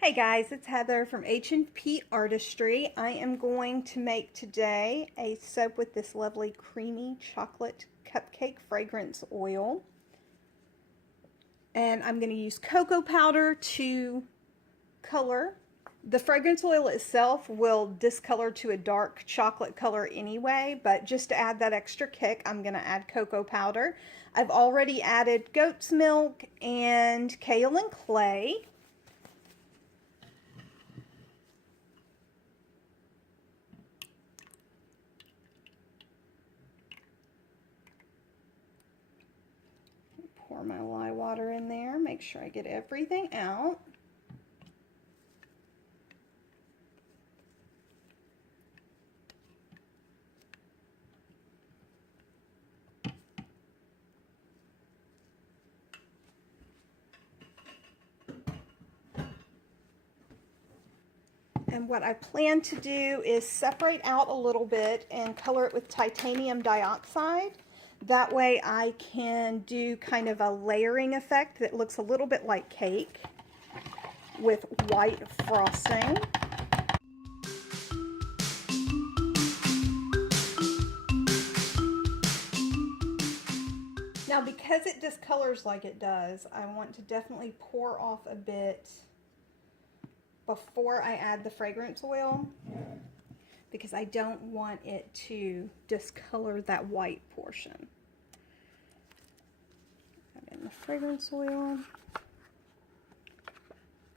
Hey guys, it's Heather from H&P Artistry. I am going to make today a soap with this lovely creamy chocolate cupcake fragrance oil. And I'm going to use cocoa powder to color. The fragrance oil itself will discolor to a dark chocolate color anyway, but just to add that extra kick, I'm going to add cocoa powder. I've already added goat's milk and kaolin clay. Pour my lye water in there, make sure I get everything out. And what I plan to do is separate out a little bit and color it with titanium dioxide. That way I can do kind of a layering effect that looks a little bit like cake with white frosting. Now, because it discolors like it does, I want to definitely pour off a bit before I add the fragrance oil, because I don't want it to discolor that white portion. Add in the fragrance oil.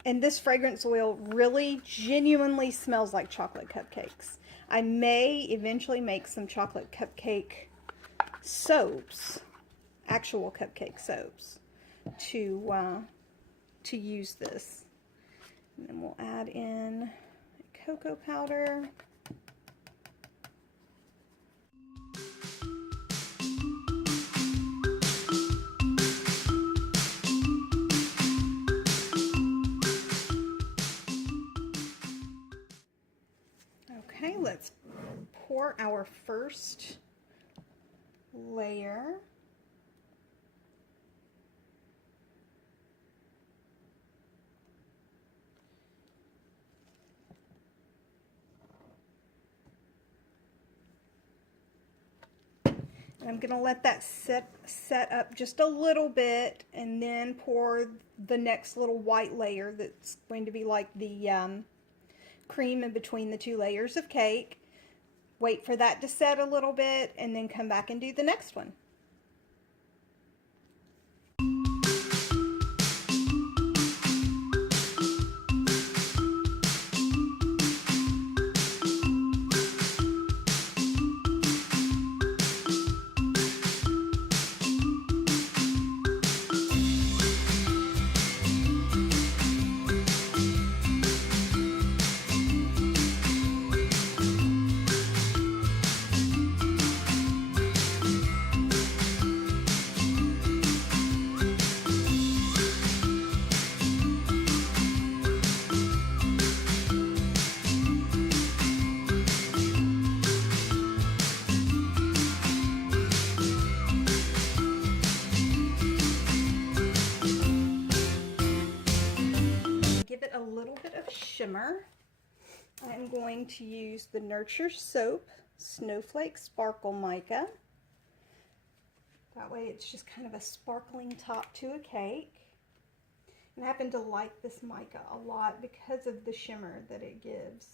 And this fragrance oil really genuinely smells like chocolate cupcakes. I may eventually make some chocolate cupcake soaps, actual cupcake soaps, to use this. And then we'll add in cocoa powder. Okay, let's pour our first layer. And I'm going to let that set up just a little bit, and then pour the next little white layer that's going to be like the cream in between the two layers of cake. Wait for that to set a little bit, and then come back and do the next one. Give it a little bit of shimmer. I'm going to use the Nurture Soap Snowflake Sparkle Mica. That way it's just kind of a sparkling top to a cake. And I happen to like this mica a lot because of the shimmer that it gives.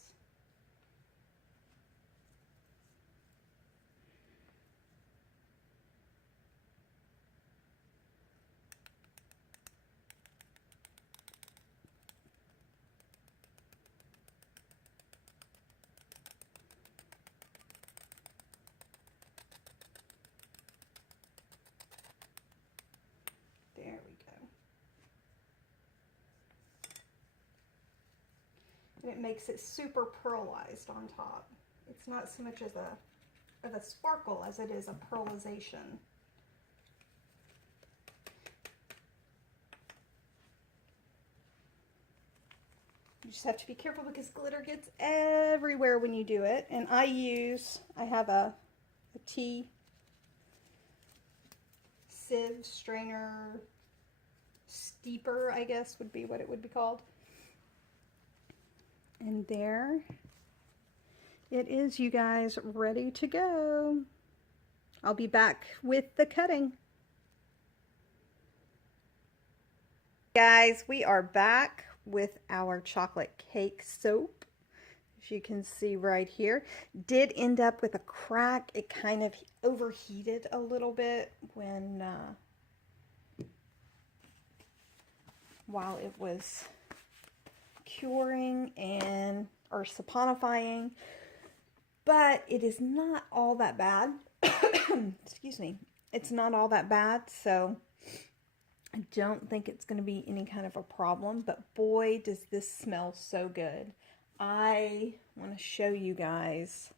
There we go. And it makes it super pearlized on top. It's not so much as of a sparkle as it is a pearlization. You just have to be careful because glitter gets everywhere when you do it. And I have a tea sieve, strainer, steeper, I guess would be what it would be called. And there it is, you guys, ready to go. I'll be back with the cutting. Guys, we are back with our chocolate cake soap. As you can see right here, did end up with a crack. It kind of overheated a little bit when while it was curing or saponifying, but it is not all that bad. Excuse me. It's not all that bad, so I don't think it's going to be any kind of a problem, but boy, does this smell so good. I want to show you guys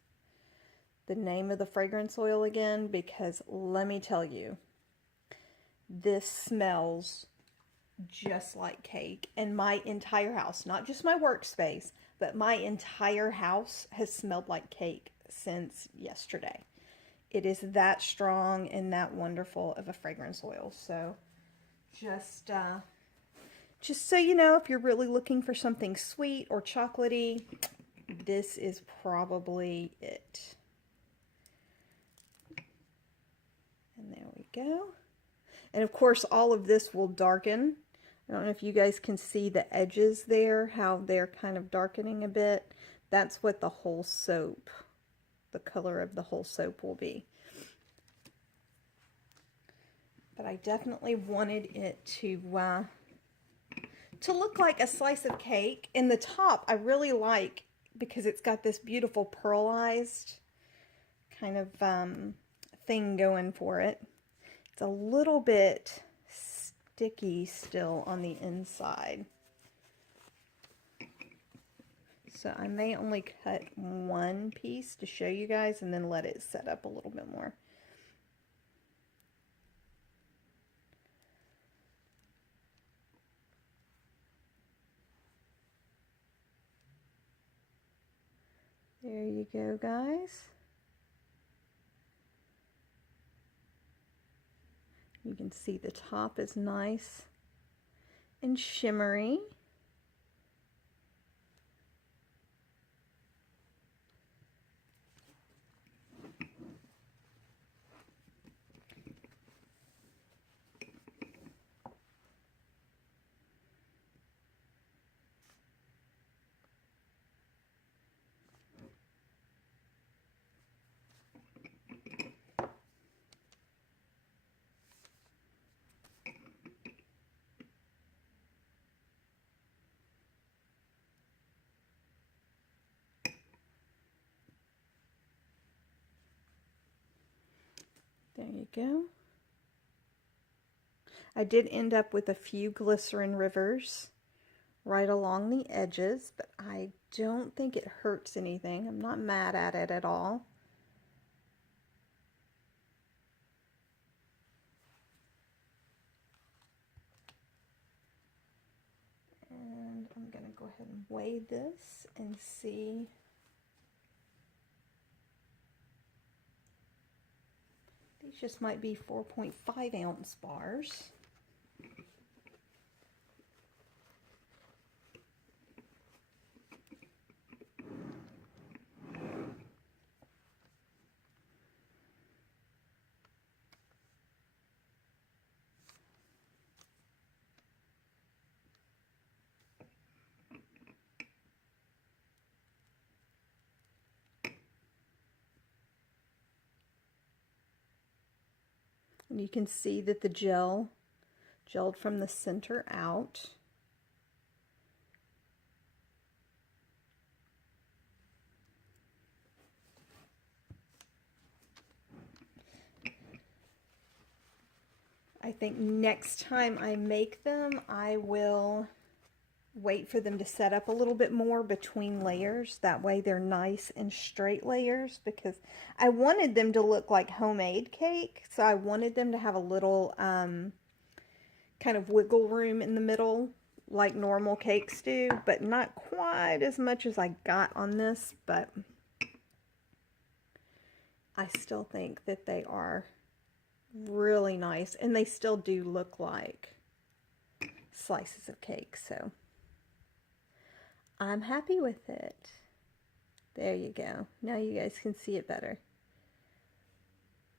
the name of the fragrance oil again, because let me tell you, this smells just like cake. And my entire house, not just my workspace, but my entire house has smelled like cake since yesterday. It is that strong and that wonderful of a fragrance oil. So just so you know, if you're really looking for something sweet or chocolatey, this is probably it. And there we go. And of course, all of this will darken. I don't know if you guys can see the edges there, how they're kind of darkening a bit. That's what the whole soap, the color of the whole soap will be. But I definitely wanted it to look like a slice of cake. In the top, I really like, because it's got this beautiful pearlized kind of thing going for it. It's a little bit sticky still on the inside. So I may only cut one piece to show you guys and then let it set up a little bit more. There you go, guys. You can see the top is nice and shimmery. There you go. I did end up with a few glycerin rivers right along the edges, but I don't think it hurts anything. I'm not mad at it at all. And I'm going to go ahead and weigh this and see. These just might be 4.5 ounce bars. And you can see that the gelled from the center out. I think next time I make them, I will wait for them to set up a little bit more between layers. That way they're nice and straight layers, because I wanted them to look like homemade cake. So I wanted them to have a little kind of wiggle room in the middle like normal cakes do, but not quite as much as I got on this. But I still think that they are really nice, and they still do look like slices of cake. So I'm happy with it. There you go. Now you guys can see it better.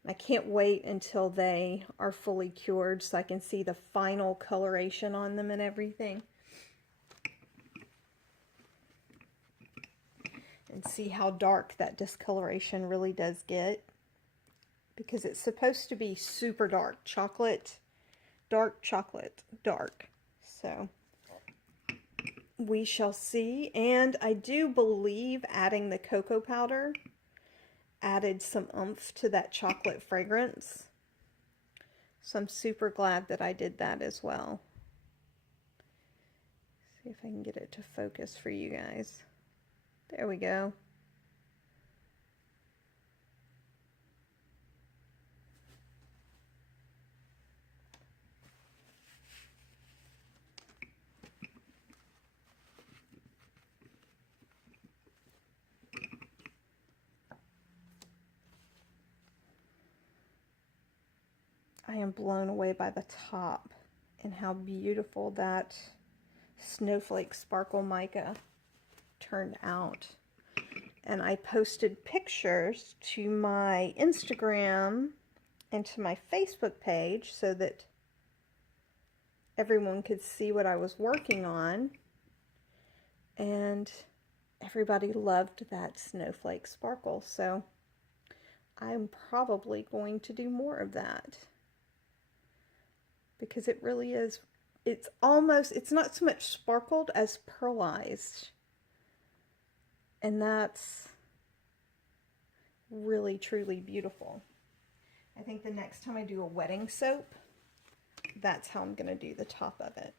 I can't wait until they are fully cured so I can see the final coloration on them and everything. And see how dark that discoloration really does get. Because it's supposed to be super dark. Chocolate, dark chocolate, dark. So we shall see. And I do believe adding the cocoa powder added some oomph to that chocolate fragrance. So I'm super glad that I did that as well. See if I can get it to focus for you guys. There we go. I am blown away by the top and how beautiful that snowflake sparkle mica turned out. And I posted pictures to my Instagram and to my Facebook page so that everyone could see what I was working on. And everybody loved that snowflake sparkle. So I'm probably going to do more of that. Because it really is, it's not so much sparkled as pearlized. And that's really, truly beautiful. I think the next time I do a wedding soap, that's how I'm going to do the top of it.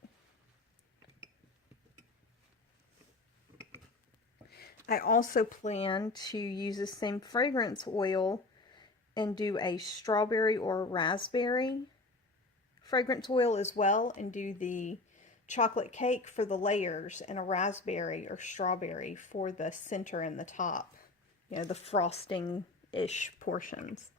I also plan to use the same fragrance oil and do a strawberry or raspberry fragrance oil as well, and do the chocolate cake for the layers and a raspberry or strawberry for the center and the top, you know, the frosting-ish portions.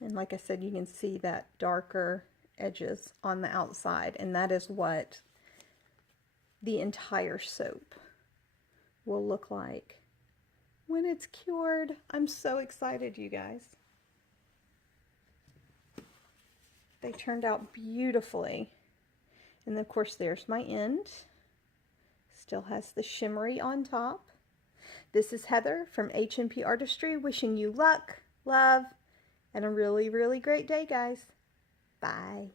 And like I said, you can see that darker edges on the outside, and that is what the entire soap will look like when it's cured. I'm so excited, you guys. They turned out beautifully. And of course, there's my end. Still has the shimmery on top. This is Heather from H&P Artistry, wishing you luck, love, and a really, really great day, guys. Bye.